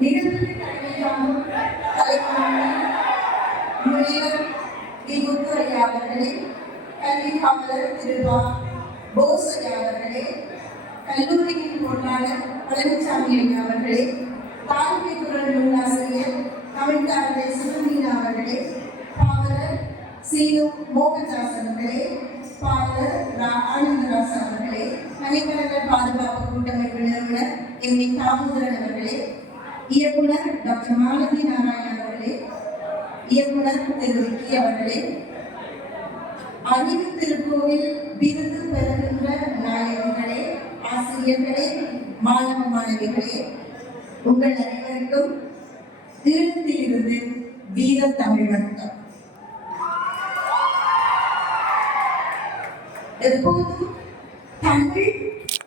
நிகழ்வுக்கு தலைமையாகும் முனைவர் முத்துரையா அவர்களே, கல்வி காவலர் திருவா போஸ் அவர்களே, கல்லூரியின் பொருளாளர் பழனிசாமி அவர்களே, தாழ்மை குரல் நூலாசிரியர் தமிழ்தாரதை சுமீனா அவர்களே, பாவலர் சீனு மோகன்தாஸ் அவர்களே, பாவலர் ஆனந்தராஸ் அவர்களே, தனிநபர் பாதுகாப்பு கூட்டமைப்பு நிறுவனர் எம் ஏ தாமோதரன் அவர்களே, இயக்குனர் டாக்டர் மாலதி நாராயணன் அவர்களே, இயக்குனர் திரு விக்கி அவர்களே, அறிவு திருக்கோவில் விருது பெறுகின்ற நாயகங்களே, ஆசிரியர்களே, மாணவ மாணவிகளே, உங்கள் அனைவருக்கும் ஈழத்திலிருந்து வீர தமிழ் வணக்கம். எப்போதும் தமிழ்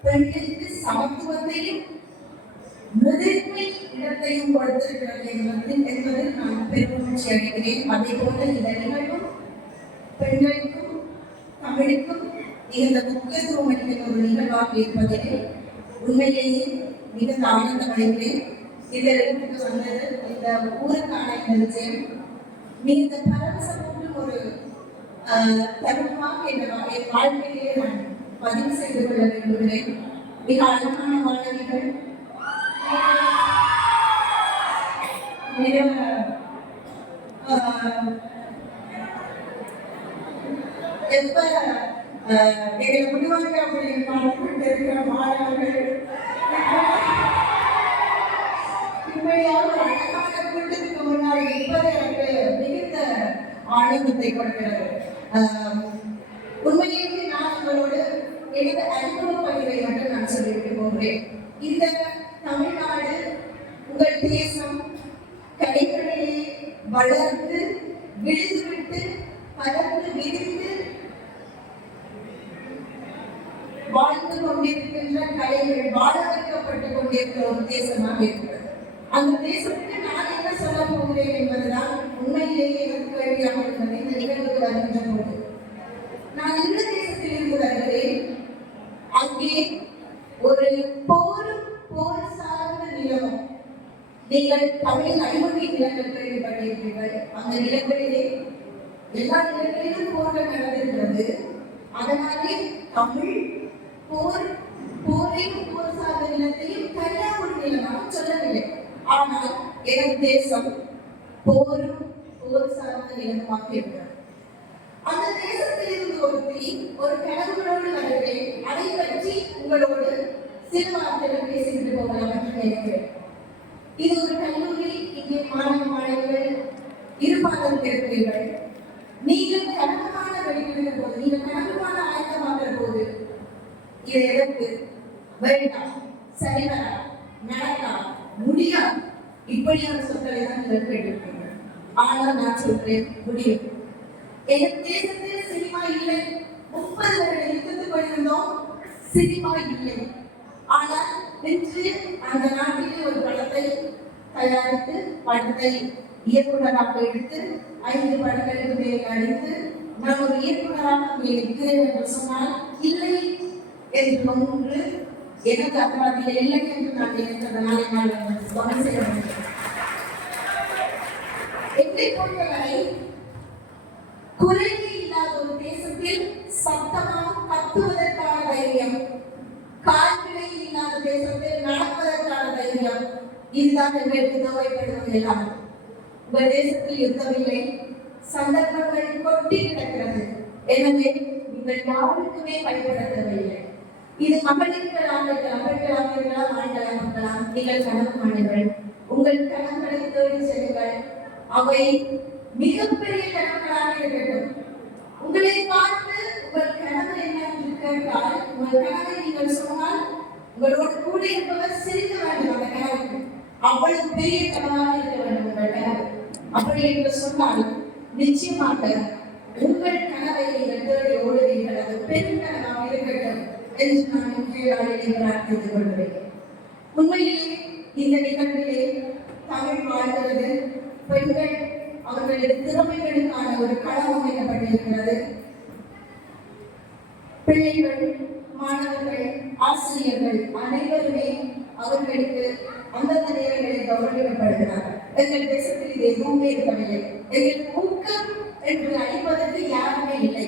பெண்களுக்கு சமத்துவத்தையும் முதன்மை இடத்தையும் கொடுத்திருக்கிறது என்பதில் நான் பெருமகிழ்ச்சி அடைகிறேன். அதே போல இந்த நிகழ்வும் பெண்களுக்கும் தமிழுக்கும் இந்த முக்கியத்துவம் அளிக்கிற ஒரு நிகழ்வாக இருப்பதில் உண்மையிலேயே மிகுந்த ஆனந்தம் அடைகிறேன். இதற்கு வந்தது இந்த ஊருக்கான நிகழ்ச்சியில் மிகுந்த பரவசமூட்டும் ஒரு தருணமாக என் வாழ்க்கையிலே நான் பதிவு செய்து கொள்ள விரும்புகிறேன். மிக அழகான மாணவிகள், எப்ப எங்களை முன்வாங்க அப்படின்னு இருக்கிற மாணவர்கள் இப்படியாக அழகான கூட்டத்துக்கு முன்னாடி இருப்பது எனக்கு மிகுந்த ஆனந்தத்தை கொடுக்கிறது. உண்மையிலேயே நான் உங்களோடு எனது அனுபவ பதிவை மட்டும் நான் சொல்லிவிட்டு போகிறேன். இந்த தமிழ்நாடு உங்கள் தேசம் கடைகளிலே வளர்ந்து விழுந்துவிட்டு பறந்து விரிந்து வாழ்ந்து கொண்டிருக்கின்ற கலைகள் வாழ வைக்கப்பட்டுக் கொண்டிருக்கிற ஒரு தேசமாக இருக்கிறது. அந்த தேசத்துக்கு நான் என்ன சொல்ல போகிறேன் என்பதுதான் உண்மையிலேயே எனக்கு கேள்வியாக இருக்கிறது. இந்த நிகழ்வுக்கு வருகின்ற போது நான் இந்த தேசத்தில் இருந்து வருகிறேன். அங்கே ஒரு போர் சார்ந்த நிலமும், நீங்கள் தமிழின் அடிமொழி நிலங்கள் கேள்விப்பட்டிருப்பீர்கள். அந்த நிலங்களிலே எல்லா நிலங்களிலும் போர்கள் நடந்திருக்கிறது. அதனாலே தமிழ் போரையும் போர் சார்ந்த நிலத்தையும் தனியாக ஒரு நிலமாக சொல்லவில்லை. ஆனால் எனது தேசம் போர் சார்ந்த நிலமாக இருக்கிறது. அந்த தேசத்தில் இருந்து ஒரு கனவுகளோடு வருகிறேன். அதை பற்றி உங்களோடு சிறு வார்த்தைகள் பேசிவிட்டு போகலாம் என்று நினைக்கிறேன். இது ஒரு கல்லூரி. இங்கே மாணவ மாணவிகள் இருப்பாளர் இருக்கிறீர்கள். நீங்கள் கனவுக்கான வெளியிடுகிற போது, நீங்கள் கனவுக்கான ஆயத்தமாகிற போது இது எதற்கு வேண்டாம், சரிவரா, நடக்கா, முடியாது, இப்படியான சொற்களை தான் நீங்கள் கேட்டிருக்கீர்கள். ஆனால் நான் சொல்றேன், முடியும். என் தேசத்தில் சினிமா இல்லை. 30 வருடம் யுத்தத்துக் கொண்டிருந்தோம், சினிமா இல்லை. ஆனால் இன்று அந்த நாட்டிலே ஒரு படத்தை தயாரித்து படத்தை இயக்குநராக எடுத்து 5 படங்களுக்கு மேல் அடித்து நான் ஒரு இயக்குநராக இருக்கிறேன் என்று சொன்னால் இல்லை என்று ஒன்று எனக்கு அபராதியில் இல்லை என்று நான் நினைத்ததனாலே நான் கவனம் செய்ய வேண்டும். என்னை பொறுத்தவரை குறைவே இல்லாத ஒரு தேசத்தில் சத்தமாக கத்துவதற்கான தைரியம், கால்களை இல்லாத தேசத்தில் நடப்பதற்கான தைரியம், இதுதான் எங்களுக்கு தேவைப்படுவது. எல்லாம் உங்கள் தேசத்தில் யுத்தமில்லை, சந்தர்ப்பங்கள் கொட்டி கிடக்கிறது. எனவே நீங்கள் யாருக்குமே பயப்பட தேவையில்லை. இது மகளிர்களாக இருக்கலாம், பெண்களாக இருக்கலாம், ஆண்களாக இருக்கலாம். நீங்கள் கனவு காணுங்கள், உங்கள் கனவுகளை தேடி செல்லுங்கள். அவை மிகப்பெரிய கனவுகளாக இருக்கட்டும். உங்களை பார்த்து உங்கள் கனவு என்ன என்று கேட்டால், உங்கள் கனவை நீங்கள் சொன்னால் உங்களோடு கூட இருப்பவர் சிரிக்க வேண்டும். அந்த கனவுக்கு அவ்வளவு பெரிய கனவாக இருக்க வேண்டும் உங்கள் கனவு. அப்படி என்று சொன்னால் நிச்சயமாக உங்கள் கனவை நீங்கள் தேடி ஓடுவீர்கள். அது பெரும் கனவாக இருக்கட்டும் என்று நான் இன்றைய நாளிலே பிரார்த்தித்துக் கொள்கிறேன். உண்மையிலே இந்த நிகழ்விலே தமிழ் வாழ்கிறது. பெண்கள் அவர்களது திறமைகளுக்கான ஒரு களம் அமைக்கப்பட்டிருக்கிறது. பிள்ளைகள், மாணவர்கள், ஆசிரியர்கள் அனைவருமே அவர்களுக்கு அந்தந்த நேரங்களில் கௌரவிக்கப்படுகிறார்கள். எங்கள் தேசத்தில் இது எதுவுமே இருக்கவில்லை. எங்களுக்கு ஊக்கம் என்று அளிப்பதற்கு யாருமே இல்லை.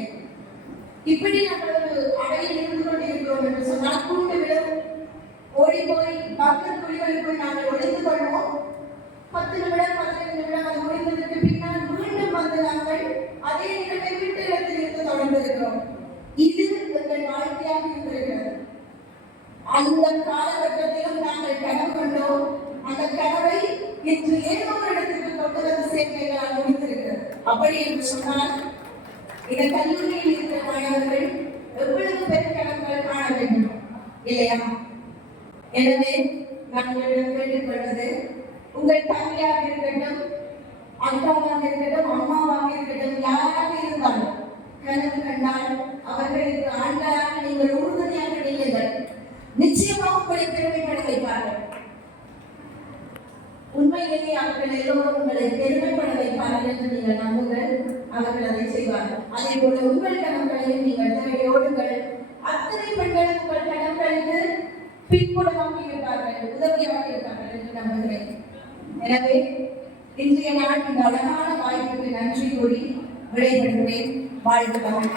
இப்படி நாங்கள் ஒரு அவையில் இருந்து கொண்டிருக்கிறோம் என்று சொன்னால் கூண்டு விடும் ஓடி போய் பக்கத்து குழிகளுக்குள் நாங்கள் ஒழிந்து கொள்வோம். 10 நிமிடம் 15 நிமிடம் அது முடிந்ததற்கு பின்னால் மீண்டும் வந்து நாங்கள் அதே நிகழ்வை விட்டு இடத்தில் இருந்து தொடர்ந்திருக்கிறோம். இது எங்கள் வாழ்க்கையாக இருந்திருக்கிறது. அந்த காலகட்டத்திலும் நாங்கள் கனவு கொண்டோம். அந்த கனவை இன்று ஏதோ ஒரு இடத்துக்கு கொண்டு வந்து சேர்க்கைகளால் முடிந்திருக்கிறது. அப்படி என்று சொன்னால் இந்த கல்லூரியில் இருக்கிற மாணவர்கள் எவ்வளவு பெரிய கனவுகள் காண வேண்டும் இல்லையா? எனவே நாங்கள் கேட்டுக்கொள்வது, உங்கள் தங்கையாக இருக்கட்டும், அக்காவாக இருக்கட்டும், அம்மாவாக இருக்கட்டும், யாராக இருந்தாலும் கனவு கண்டால் அவர்களுக்கு ஆண்களாக நீங்கள் உறுதுணையாக நில்லுங்கள். நிச்சயமாக உங்களை பெருமைப்பட வைப்பார்கள். உண்மையிலேயே அவர்கள் எல்லோரும் உங்களை பெருமைப்பட வைப்பார்கள் என்று நீங்கள் நம்புங்கள். அவர்கள் அதை செய்வார்கள். அதே போல உங்கள் கனவுகளையும் நீங்கள் தேவையோடுங்கள். அத்தனை பெண்களும் உங்கள் கனவுகளுக்கு பின்புலமாக இருப்பார்கள், உதவியாக இருப்பார்கள் என்று நம்புகிறேன். எனவே இன்றைய நாள் இந்த அழகான வாய்ப்புக்கு நன்றி கூறி விடைபெறுகிறேன். வாழ்க தமிழ்.